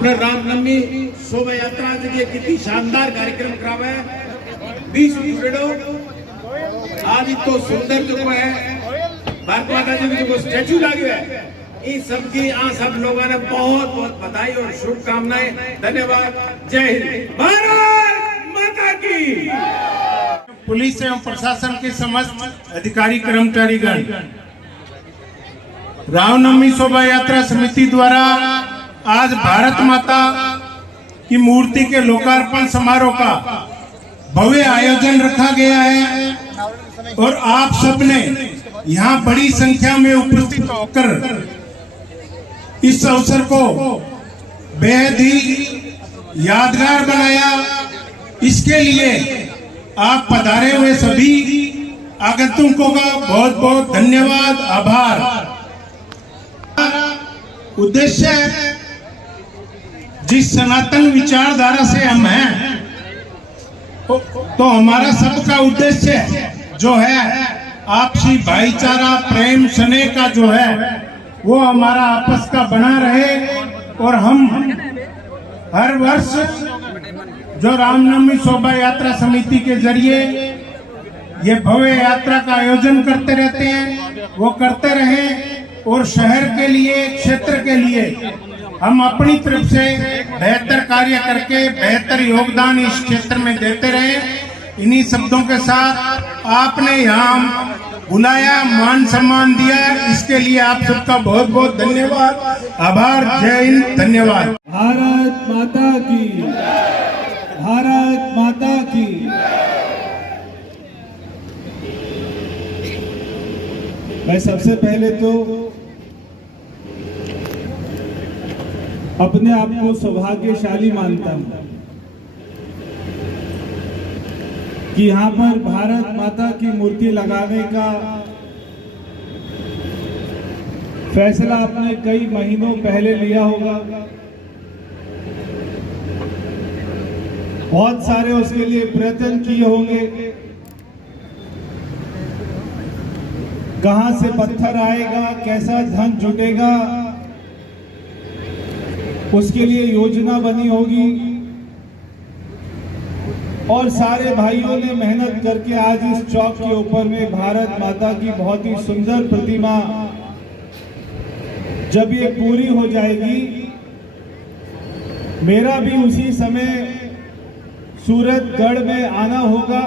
अपना रामनवमी शोभा यात्रा जरिए कितनी शानदार कार्यक्रम करावा है। 20 पीरियडो आज तो सुंदर जो है भारत माता जी की जो स्टैचू लगे है, इस सबकी सब लोगों ने बहुत बहुत बधाई और शुभकामनाएं। धन्यवाद। जय हिंद। भारत माता की। पुलिस एवं प्रशासन के समस्त अधिकारी कर्मचारीगण, रामनवमी शोभा यात्रा समिति द्वारा आज भारत माता की मूर्ति के लोकार्पण समारोह का भव्य आयोजन रखा गया है और आप सबने यहाँ बड़ी संख्या में उपस्थित होकर इस अवसर को बेहद ही यादगार बनाया। इसके लिए आप पधारे हुए सभी आगंतुकों का बहुत बहुत धन्यवाद, आभार। उद्देश्य जिस सनातन विचारधारा से हम हैं, तो हमारा सबका उद्देश्य जो है आपसी भाईचारा, प्रेम, स्नेह का जो है वो हमारा आपस का बना रहे और हम हर वर्ष जो रामनवमी शोभा यात्रा समिति के जरिए ये भव्य यात्रा का आयोजन करते रहते हैं, वो करते रहें और शहर के लिए, क्षेत्र के लिए हम अपनी तरफ से बेहतर कार्य करके बेहतर योगदान इस क्षेत्र में देते रहें। इन्हीं शब्दों के साथ आपने यहाँ बुलाया, मान सम्मान दिया, इसके लिए आप सबका बहुत बहुत धन्यवाद, आभार। जय हिंद। धन्यवाद। भारत माता की, भारत माता की। मैं सबसे पहले तो अपने आप को सौभाग्यशाली मानता हूं कि यहाँ पर भारत माता की मूर्ति लगाने का फैसला आपने कई महीनों पहले लिया होगा। बहुत सारे उसके लिए प्रयत्न किए होंगे। कहां से पत्थर आएगा, कैसा धन जुटेगा, उसके लिए योजना बनी होगी और सारे भाइयों ने मेहनत करके आज इस चौक के ऊपर में भारत माता की बहुत ही सुंदर प्रतिमा जब ये पूरी हो जाएगी, मेरा भी उसी समय सूरतगढ़ में आना होगा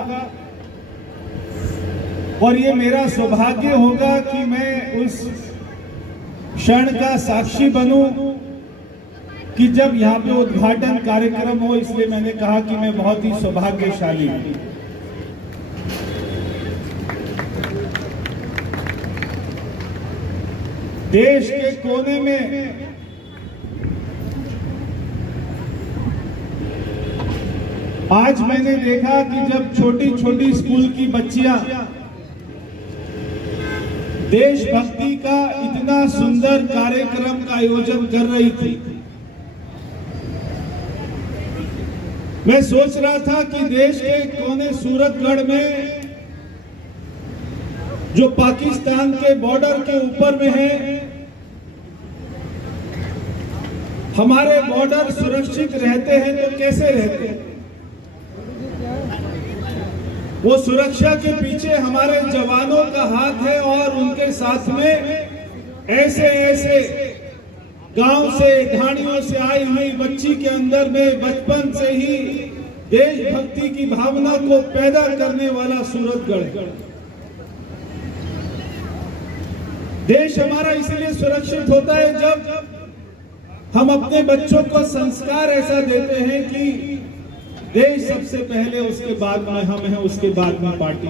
और ये मेरा सौभाग्य होगा कि मैं उस क्षण का साक्षी बनूं कि जब यहाँ पे उद्घाटन कार्यक्रम हो। इसलिए मैंने कहा कि मैं बहुत ही सौभाग्यशाली हूं। देश के कोने में आज मैंने देखा कि जब छोटी छोटी स्कूल की बच्चियां देशभक्ति का इतना सुंदर कार्यक्रम का आयोजन कर रही थी, मैं सोच रहा था कि देश के कोने सूरतगढ़ में जो पाकिस्तान के बॉर्डर के ऊपर में है, हमारे बॉर्डर सुरक्षित रहते हैं तो कैसे रहते हैं? वो सुरक्षा के पीछे हमारे जवानों का हाथ है और उनके साथ में ऐसे ऐसे गांव से, ढाणियों से आई हुई बच्ची के अंदर में बचपन से ही देशभक्ति की भावना को पैदा करने वाला सूरतगढ़। देश हमारा इसलिए सुरक्षित होता है जब हम अपने बच्चों को संस्कार ऐसा देते हैं कि देश सबसे पहले, उसके बाद में हम हैं, उसके बाद में पार्टी।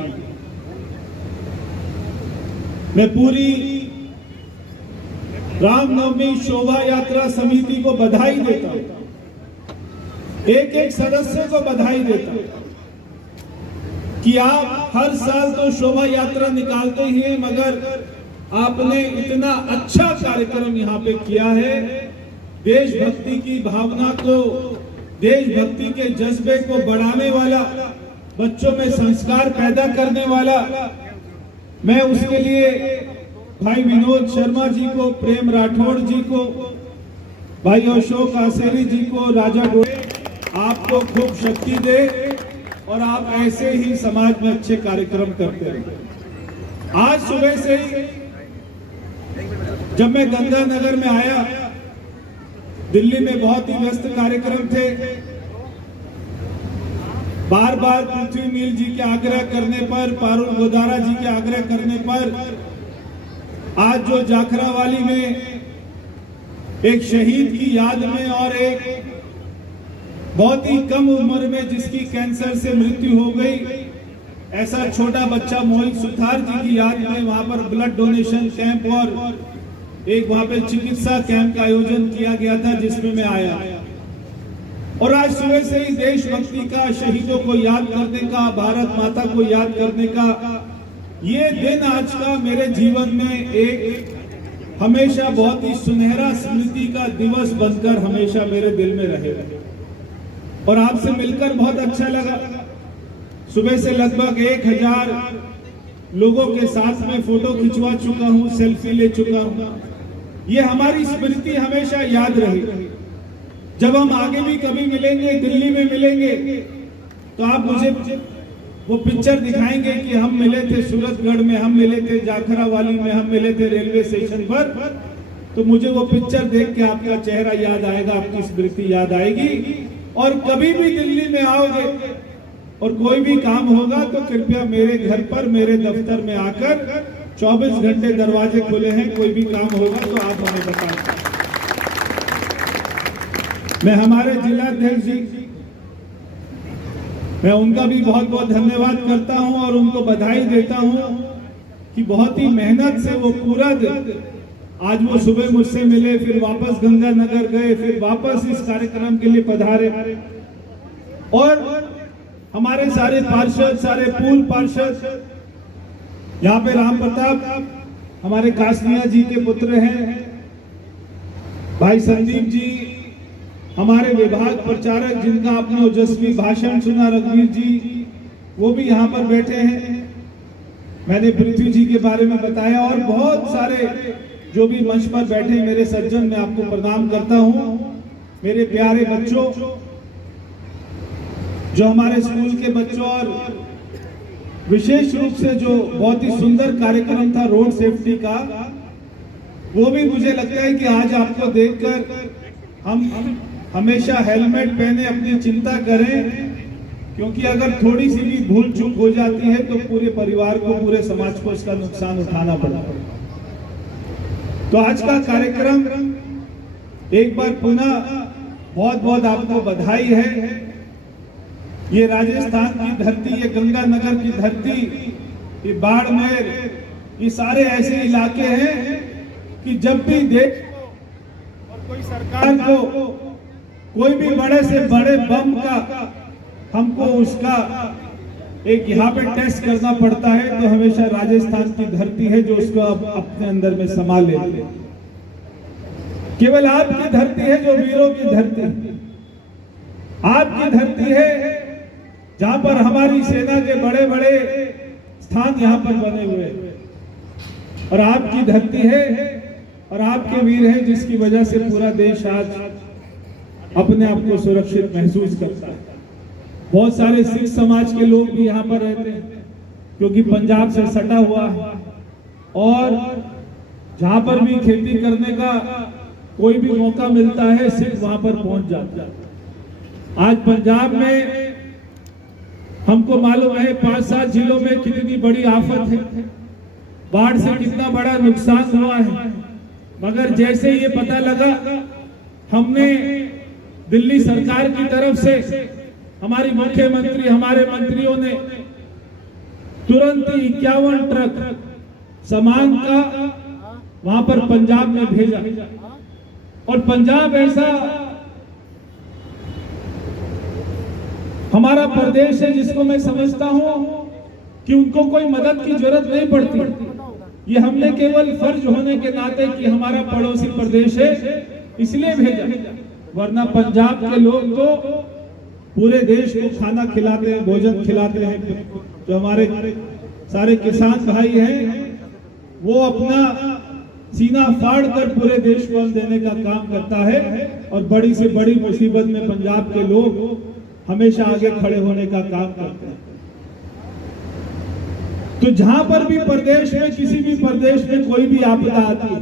मैं पूरी रामनवमी शोभा यात्रा समिति को बधाई देता हूं, एक एक सदस्य को बधाई देता हूं कि आप हर साल तो शोभा यात्रा निकालते ही हैं, मगर आपने इतना अच्छा कार्यक्रम यहाँ पे किया है। देशभक्ति की भावना को, देशभक्ति के जज्बे को बढ़ाने वाला, बच्चों में संस्कार पैदा करने वाला, मैं उसके लिए भाई विनोद शर्मा जी को, प्रेम राठौड़ जी को भाई अशोक आसेरी जी को राजा डोले आपको खूब शक्ति दे और आप ऐसे ही समाज में अच्छे कार्यक्रम करते रहे। आज सुबह से ही जब मैं गंगानगर में आया, दिल्ली में बहुत ही व्यस्त कार्यक्रम थे। बार बार पृथ्वी नील जी के आग्रह करने पर, पारुल गोदारा जी के आग्रह करने पर आज जो जाखरावाली में एक शहीद की याद में और एक बहुत ही कम उम्र में जिसकी कैंसर से मृत्यु हो गई, ऐसा छोटा बच्चा मोहित सुथार जी की याद में वहां पर ब्लड डोनेशन कैंप और एक वहां पे चिकित्सा कैंप का आयोजन किया गया था, जिसमें मैं आया। और आज सुबह से ही देशभक्ति का, शहीदों को याद करने का, भारत माता को याद करने का ये दिन आज का मेरे जीवन में एक हमेशा बहुत ही सुनहरा स्मृति का दिवस बनकर हमेशा मेरे दिल में रहेगा। और आपसे मिलकर बहुत अच्छा लगा। सुबह से लगभग 1000 लोगों के साथ में फोटो खिंचवा चुका हूं, सेल्फी ले चुका हूं। ये हमारी स्मृति हमेशा याद रहेगी। जब हम आगे भी कभी मिलेंगे, दिल्ली में मिलेंगे, तो आप मुझे वो पिक्चर दिखाएंगे कि हम मिले थे सूरतगढ़ में, हम मिले थे जाखरावाली में, हम मिले थे रेलवे स्टेशन पर। तो मुझे वो पिक्चर देख के आपका चेहरा याद आएगा, आपकी स्मृति याद आएगी। और कभी भी दिल्ली में आओगे और कोई भी काम होगा तो कृपया मेरे घर पर, मेरे दफ्तर में आकर 24 घंटे दरवाजे खुले हैं। कोई भी काम होगा तो आप हमें बताएं। मैं हमारे जिलाध्यक्ष जी, मैं उनका भी बहुत बहुत धन्यवाद करता हूं और उनको बधाई देता हूं कि बहुत ही मेहनत से वो पूरा दिन, आज वो सुबह मुझसे मिले, फिर वापस गंगानगर गए, फिर वापस इस कार्यक्रम के लिए पधारे। और हमारे सारे पार्षद, सारे पूर्व पार्षद, यहाँ पे राम प्रताप हमारे कासनिया जी के पुत्र हैं, भाई संदीप जी हमारे विभाग प्रचारक जिनका आपने ओजस्वी भाषण सुना, रघुवीर जी वो भी यहाँ पर बैठे हैं। मैंने पृथ्वी जी के बारे में बताया और बहुत सारे जो भी मंच पर बैठे मेरे सज्जन, मैं आपको प्रणाम करता हूं। मेरे प्यारे बच्चों, जो हमारे स्कूल के बच्चों, और विशेष रूप से जो बहुत ही सुंदर कार्यक्रम था रोड सेफ्टी का, वो भी मुझे लगता है कि आज आपको देखकर हम हमेशा हेलमेट पहने अपनी चिंता करें, क्योंकि अगर थोड़ी सी भी भूल चूक हो जाती है तो पूरे परिवार को, पूरे समाज को इसका नुकसान उठाना पड़ता है। तो आज का कार्यक्रम एक बार पुनः बहुत बहुत आपको बधाई है। ये राजस्थान की धरती, ये गंगानगर की धरती, ये बाड़मेर, ये सारे ऐसे इलाके हैं कि जब भी देश और कोई सरकार को कोई भी बड़े से बड़े बम का हमको उसका एक यहाँ पे टेस्ट करना पड़ता है, तो हमेशा राजस्थान की धरती है जो उसको अपने अंदर में संभाल लेती है। केवल आपकी धरती है जो वीरों की धरती है, आपकी धरती है जहां पर हमारी सेना के बड़े बड़े स्थान यहाँ पर बने हुए हैं, और आपकी धरती है और आपके वीर हैं जिसकी वजह से पूरा देश आज अपने आप को सुरक्षित महसूस करता है। बहुत सारे सिख समाज के लोग भी यहाँ पर रहते हैं क्योंकि पंजाब से सटा हुआ है, और जहां पर भी खेती करने का कोई भी मौका मिलता है सिख वहां पर पहुंच जाता है। आज पंजाब में हमको मालूम है 5-7 जिलों में कितनी बड़ी आफत है, बाढ़ से कितना बड़ा नुकसान हुआ है, मगर जैसे ये पता लगा, हमने दिल्ली सरकार की तरफ से हमारी मुख्यमंत्री, हमारे मंत्रियों ने तुरंत ही 51 ट्रक सामान का वहां पर पंजाब में भेजा। और पंजाब ऐसा हमारा प्रदेश है जिसको मैं समझता हूं कि उनको कोई मदद की जरूरत नहीं पड़ती। ये हमने केवल फर्ज होने के नाते कि हमारा पड़ोसी प्रदेश है इसलिए भेजा, वरना पंजाब के लोग तो पूरे देश को खाना खिलाते हैं, भोजन खिलाते हैं। जो हमारे सारे किसान भाई हैं वो अपना सीना फाड़ कर पूरे देश को देने का काम करता है और बड़ी से बड़ी मुसीबत में पंजाब के लोग हमेशा आगे खड़े होने का काम करते हैं। तो जहां पर भी प्रदेश में, किसी भी प्रदेश में कोई भी आपदा आती है,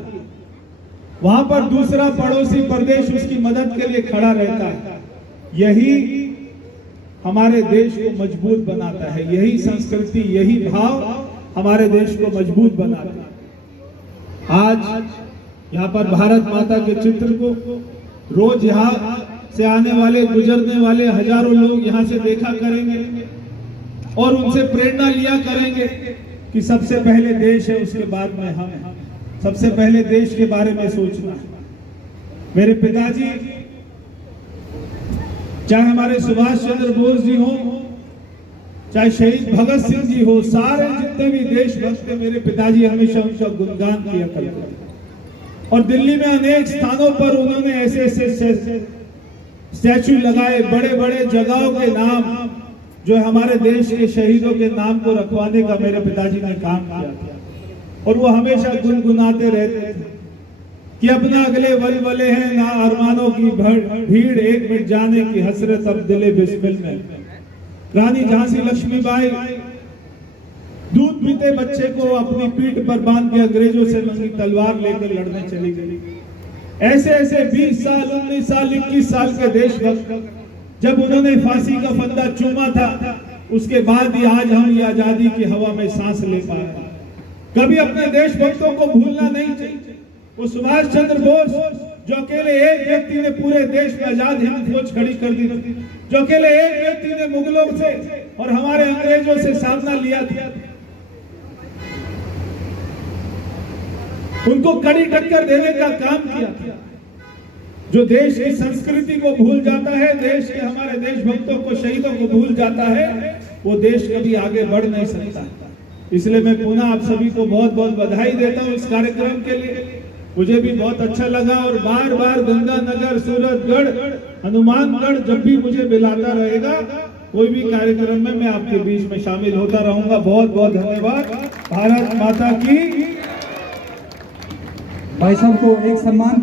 वहां पर दूसरा पड़ोसी प्रदेश उसकी मदद के लिए खड़ा रहता है। यही हमारे देश को मजबूत बनाता है, यही संस्कृति, यही भाव हमारे देश को मजबूत बनाता है। आज यहाँ पर भारत माता के चित्र को रोज यहाँ से आने वाले, गुजरने वाले हजारों लोग यहाँ से देखा करेंगे और उनसे प्रेरणा लिया करेंगे कि सबसे पहले देश है, उसके बाद में हम हैं। सबसे पहले देश के बारे में सोचना। मेरे पिताजी, चाहे हमारे सुभाष चंद्र बोस जी हो, चाहे शहीद भगत सिंह जी हो, सारे जितने भी देशभक्त थे, मेरे पिताजी हमेशा उनका गुणगान किया करते थे। और दिल्ली में अनेक स्थानों पर उन्होंने ऐसे ऐसे स्टैचू लगाए, बड़े बड़े जगहों के नाम, जो हमारे देश के शहीदों के नाम को रखवाने का मेरे पिताजी ने काम किया था। और वो हमेशा गुनगुनाते रहते थे कि अपना अगले वलवले हैं ना अरमानों की भीड़, एक मिट जाने की हसरत अब दिले बिस्मिल में। रानी झांसी लक्ष्मीबाई दूध पीते बच्चे को अपनी पीठ पर बांध के अंग्रेजों से नंगी तलवार लेकर लड़ने चली गई। ऐसे ऐसे 20 साल, 19 साल, 21 साल के देशभक्त जब उन्होंने फांसी का फंदा चूमा था, उसके बाद ही आज हम ये आजादी की हवा में सांस ले पाए। कभी अपने देशभक्तों को भूलना नहीं चाहिए। वो सुभाष चंद्र बोस जो अकेले एक व्यक्ति ने पूरे देश में आजाद हिंद फौज खड़ी कर दी थी, जो अकेले एक व्यक्ति ने मुगलों से और हमारे अंग्रेजों से सामना लिया था, उनको कड़ी टक्कर देने का काम किया था। जो देश की संस्कृति को भूल जाता है, देश के हमारे देशभक्तों को, शहीदों को भूल जाता है, वो देश कभी आगे बढ़ नहीं सकता। इसलिए मैं पुनः आप सभी को बहुत बहुत बधाई देता हूँ इस कार्यक्रम के लिए। मुझे भी बहुत अच्छा लगा और बार बार गंगानगर, सूरतगढ़, हनुमानगढ़ जब भी मुझे बुलाता रहेगा, कोई भी कार्यक्रम में मैं आपके बीच में शामिल होता रहूंगा। बहुत बहुत धन्यवाद। भारत माता की। भाई साहब को एक सम्मान